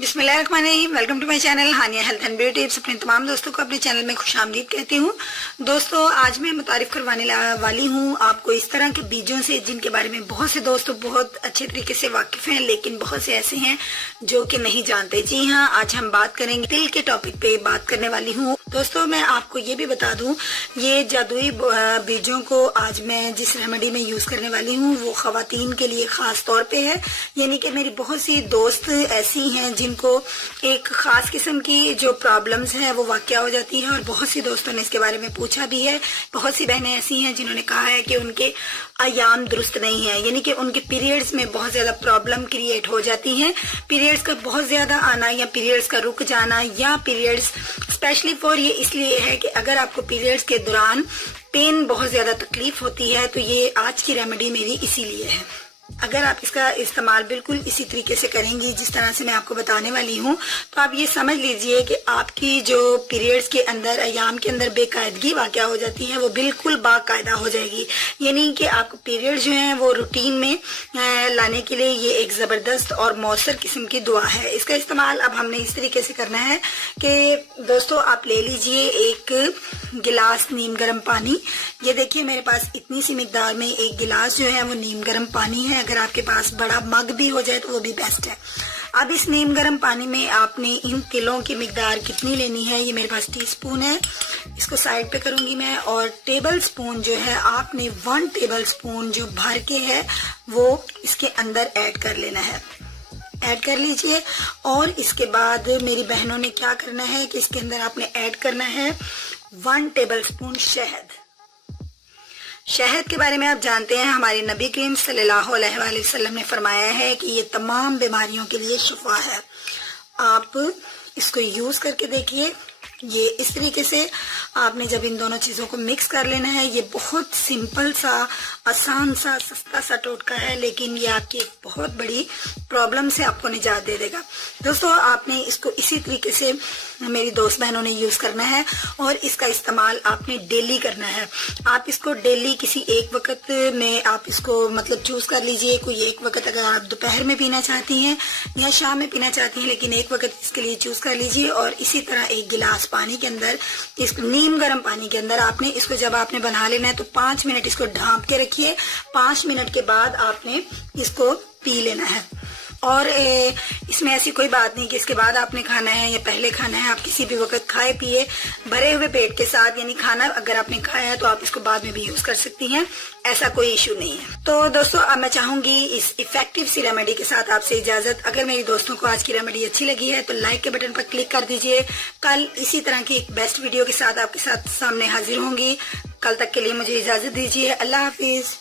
बिस्मिल्लाहिर्रहमानिर्रहीम। Welcome to my channel Haniya health and beauty tips. अपने तमाम दोस्तों को अपने चैनल में खुशामदीद कहती हूँ। दोस्तों, आज मैं मुतारिफ करवाने वाली हूँ आपको इस तरह के बीजों से जिनके बारे में बहुत से दोस्तों बहुत अच्छे तरीके से वाकिफ हैं, लेकिन बहुत से ऐसे हैं जो कि नहीं जानते। जी हाँ, आज हम बात करेंगे तिल के टॉपिक पे बात करने वाली हूँ। दोस्तों, मैं आपको ये भी बता दूं, ये जादुई बीजों को आज मैं जिस रेमेडी में यूज करने वाली हूँ वो खवातीन के लिए खास तौर पे है। यानी कि मेरी बहुत सी दोस्त ऐसी हैं जिनको एक खास किस्म की जो प्रॉब्लम्स हैं वो वाक़या हो जाती है, और बहुत सी दोस्तों ने इसके बारे में पूछा भी है। बहुत सी बहनें ऐसी हैं जिन्होंने कहा है कि उनके अयाम दुरुस्त नहीं है, यानी कि उनके पीरियड्स में बहुत ज्यादा प्रॉब्लम क्रिएट हो जाती है। पीरियड्स का बहुत ज्यादा आना या पीरियड्स का रुक जाना, या पीरियड्स स्पेशली फॉर ये इसलिए है कि अगर आपको पीरियड्स के दौरान पेन बहुत ज्यादा तकलीफ होती है तो ये आज की रेमेडी मेरी इसीलिए है। अगर आप इसका इस्तेमाल बिल्कुल इसी तरीके से करेंगी जिस तरह से मैं आपको बताने वाली हूँ, तो आप ये समझ लीजिए कि आपकी जो पीरियड्स के अंदर अयाम के अंदर बेकायदगी वाक़या हो जाती है वो बिल्कुल बाकायदा हो जाएगी। यानी कि आपको पीरियड जो है वो रूटीन में लाने के लिए ये एक ज़बरदस्त और मौसर किस्म की दुआ है। इसका इस्तेमाल अब हमने इस तरीके से करना है कि दोस्तों, आप ले लीजिए एक गिलास नीम गर्म पानी। ये देखिए मेरे पास इतनी सी मिकदार में एक गिलास जो है वो नीम गर्म पानी है। अगर आपके पास बड़ा मग भी हो जाए तो वो भी बेस्ट है। अब इस नीम गर्म पानी में आपने इन तिलों की मिकदार कितनी लेनी है, ये मेरे पास टीस्पून है, इसको साइड पे करूंगी मैं। और टेबल स्पून जो है आपने 1 टेबल स्पून जो भर के है वो इसके अंदर ऐड कर लेना है। ऐड कर लीजिए। और इसके बाद मेरी बहनों ने क्या करना है कि इसके अंदर आपने ऐड करना है 1 टेबल स्पून शहद। शहद के बारे में आप जानते हैं, हमारे नबी करीम सल्लल्लाहु अलैहि वसल्लम ने फरमाया है कि ये तमाम बीमारियों के लिए शिफा है। आप इसको यूज करके देखिए। ये इस तरीके से आपने जब इन दोनों चीजों को मिक्स कर लेना है, ये बहुत सिंपल सा, आसान सा, सस्ता सा टोटका है, लेकिन ये आपकी एक बहुत बड़ी प्रॉब्लम से आपको निजात दे देगा। दोस्तों, आपने इसको इसी तरीके से मेरी दोस्त बहनों ने यूज करना है, और इसका इस्तेमाल आपने डेली करना है। आप इसको डेली किसी एक वक्त में आप इसको मतलब चूज कर लीजिए। कोई एक वक्त अगर आप दोपहर में पीना चाहती हैं या शाम में पीना चाहती हैं, लेकिन एक वक्त इसके लिए चूज कर लीजिए। और इसी तरह एक गिलास पानी के अंदर, इस नीम गर्म पानी के अंदर आपने इसको जब आपने बना लेना है तो 5 मिनट इसको ढांप के रखिए। 5 मिनट के बाद आपने इसको पी लेना है। और इसमें ऐसी कोई बात नहीं कि इसके बाद आपने खाना है या पहले खाना है। आप किसी भी वक्त खाए पिए भरे हुए पेट के साथ, यानी खाना अगर आपने खाया है तो आप इसको बाद में भी यूज कर सकती हैं, ऐसा कोई इशू नहीं है। तो दोस्तों, अब मैं चाहूंगी इस इफेक्टिव सी रेमेडी के साथ आपसे इजाजत। अगर मेरी दोस्तों को आज की रेमेडी अच्छी लगी है तो लाइक के बटन पर क्लिक कर दीजिए। कल इसी तरह की एक बेस्ट वीडियो के साथ आपके साथ सामने हाजिर होंगी। कल तक के लिए मुझे इजाजत दीजिए। अल्लाह हाफिज।